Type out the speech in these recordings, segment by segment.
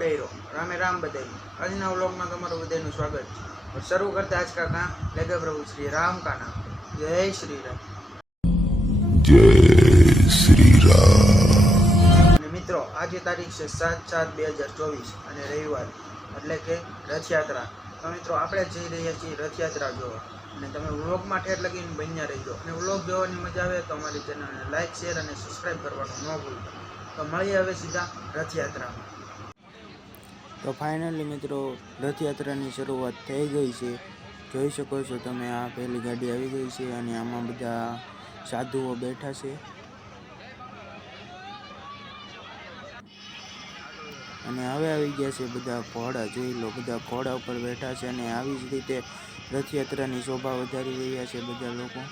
डेरो रामे राम बधाई। आज ना व्लॉग में तमारू बधाईनुं स्वागत है। और शुरू करते आज का काम लेके प्रभु श्री राम का नाम। जय श्री राम। जय श्री राम। मित्रों आज तारीख है 7/7/2024 અને રવિવાર એટલે કે રથયાત્રા। તો મિત્રો આપણે જઈ રહ્યા છીએ રથયાત્રા જોવા અને તમે વ્લોગમાં ઠેઠ લગીને બન્યા રહેજો અને વ્લોગ જોવાની મજા આવે તો અમારી ચેનલને લાઈક શેર અને સબસ્ક્રાઈબ કરવાનું ન ભૂલતા। તો મળીએ હવે सीधा રથયાત્રામાં। તો ફાઇનલી મિત્રો રથયાત્રાની શરૂઆત થઈ ગઈ છે। જોઈ શકો છો તમે આ પહેલી ગાડી આવી ગઈ છે અને આમાં બધા સાધુઓ બેઠા છે અને હવે આવી ગયા છે બધા ઘોડા। જોઈ લો બધા ઘોડા ઉપર બેઠા છે અને આવી જ રીતે રથયાત્રાની શોભા વધારી રહ્યા છે બધા લોકો।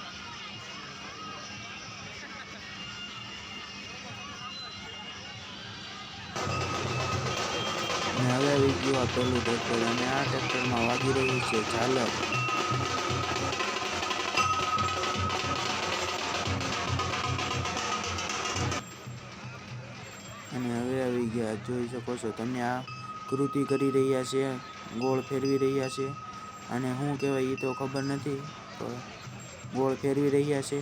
અને હવે આવી ગયું આ પહેલું ટ્રેક્ટર અને આ ટ્રેક્ટરમાં વાગી રહ્યું છે ઝાલર। અને હવે આવી ગયા જોઈ શકો છો તમે આ કૃતિ કરી રહ્યા છે, ગોળ ફેરવી રહ્યા છે અને શું કહેવાય એ તો ખબર નથી, તો ગોળ ફેરવી રહ્યા છે।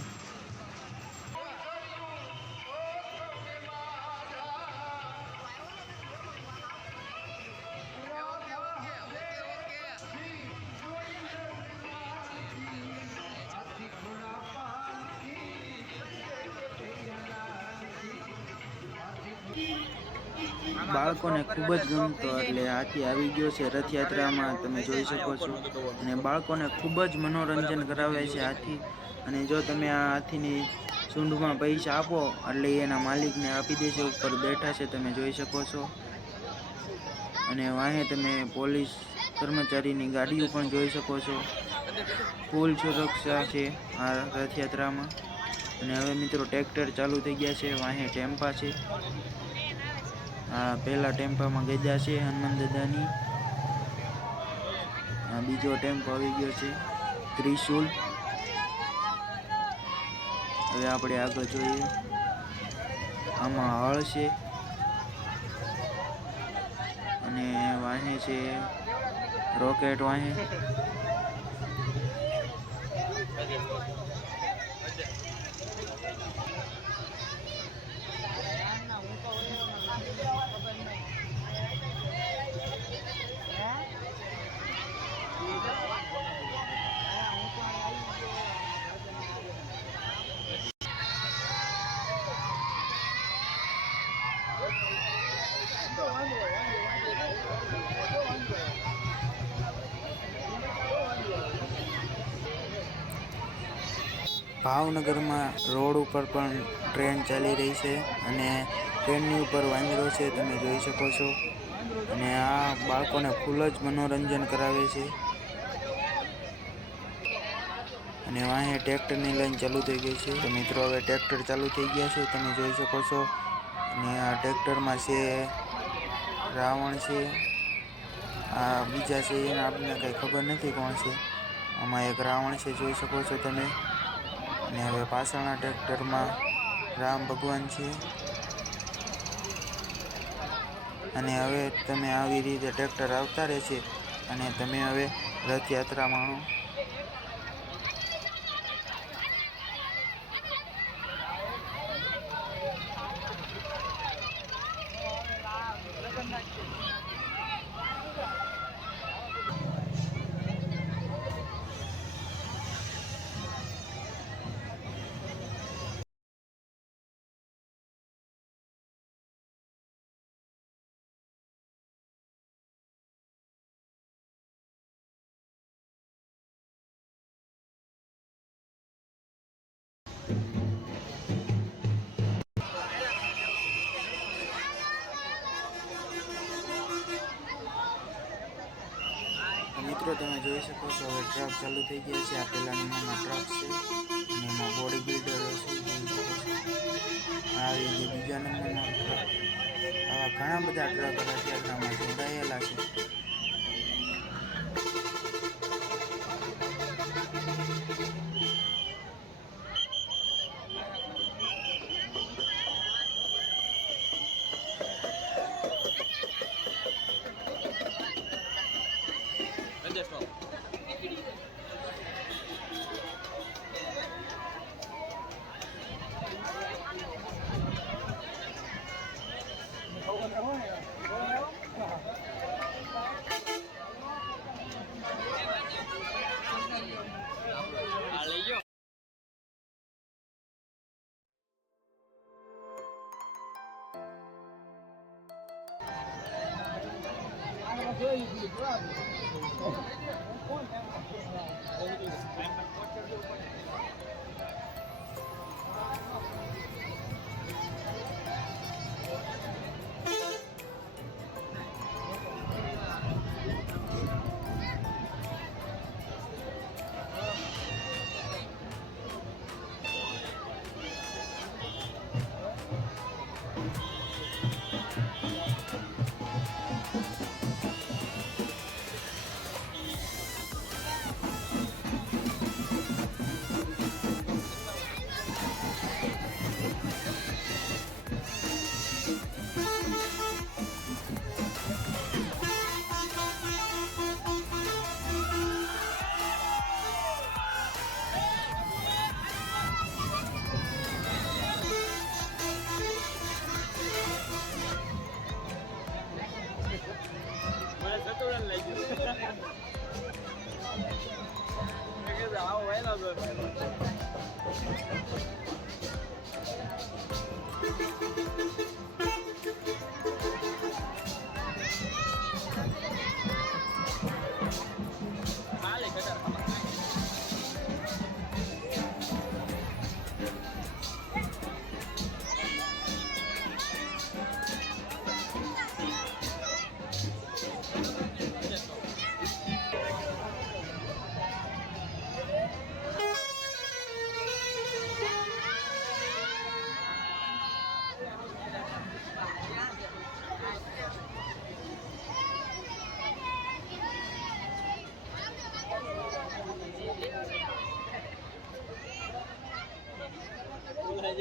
બાળકોને ખૂબ જ ગમતો એટલે હાથી આવી ગયો છે રથયાત્રામાં, તમે જોઈ શકો છો। અને બાળકોને ખૂબ જ મનોરંજન કરાવે છે હાથી। અને જો તમે આ હાથીની સૂંઢમાં પૈસા આપો એટલે એના માલિકને આપી દેશે, ઉપર બેઠા છે તમે જોઈ શકો છો। અને વાહે તમે પોલીસ કર્મચારીની ગાડીઓ પણ જોઈ શકો છો। ફૂલ સુરક્ષા છે આ રથયાત્રામાં। અને હવે મિત્રો ટ્રેક્ટર ચાલુ થઈ ગયા છે, વાહે ટેમ્પા છે। આ પહેલા ટેમ્પામાં ગજા છે હનુમાન દાદાની, આ બીજો ટેમ્પો આવી ગયો છે ત્રિશુલ। હવે આપણે આગળ જોઈએ, આમાં હળ છે અને વાહે છે રોકેટ વાહે। ભાવનગરમાં રોડ ઉપર પણ ટ્રેન ચાલી રહી છે અને ટ્રેનની ઉપર વાંદરો છે તમે જોઈ શકો છો। અને આ બાળકોને ફૂલ જ મનોરંજન કરાવે છે। અને વાહે ટ્રેક્ટરની લાઈન ચાલુ થઈ ગઈ છે। તો મિત્રો હવે ટ્રેક્ટર ચાલુ થઈ ગયા છે તમે જોઈ શકો છો। અને આ ટ્રેક્ટરમાં છે રાવણ છે, આ બીજા છે એને આપણને કંઈ ખબર નથી કોણ છે। આમાં એક રાવણ છે જોઈ શકો છો તમે। અને હવે પાછળના ટ્રેક્ટરમાં રામ ભગવાન છે। અને હવે તમે આવી રીતે ટ્રેક્ટર આવતા રહેશે અને તમે હવે રથયાત્રા માણો। મિત્રો તમે જોઈ શકો છો હવે ટ્રક ચાલુ થઈ ગયા છે। આ પહેલા નંબરના ટ્રક છે અને એમાં બોડી બિલ્ડરો છે, આ રીતે બીજા નંબરના ટ્રક। આવા ઘણા બધા ટ્રક રથયાત્રામાં જોડાયેલા છે।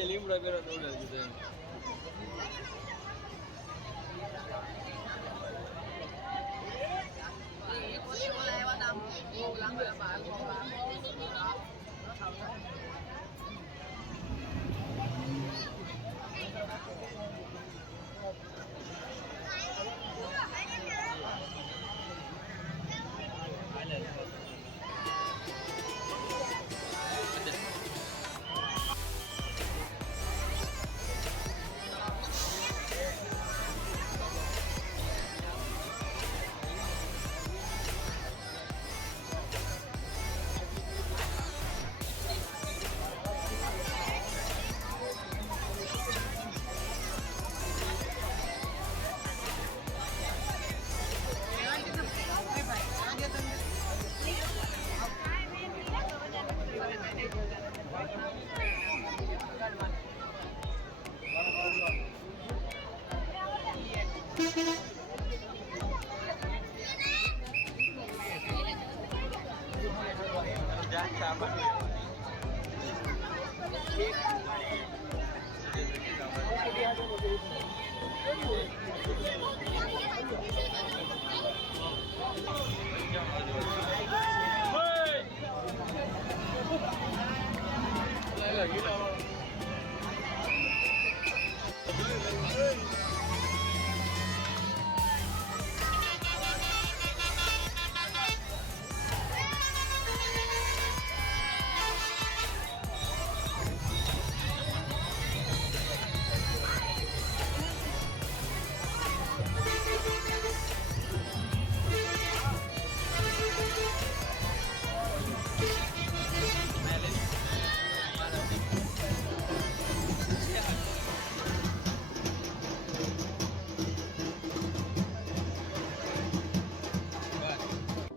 લીમડો કર્યો તો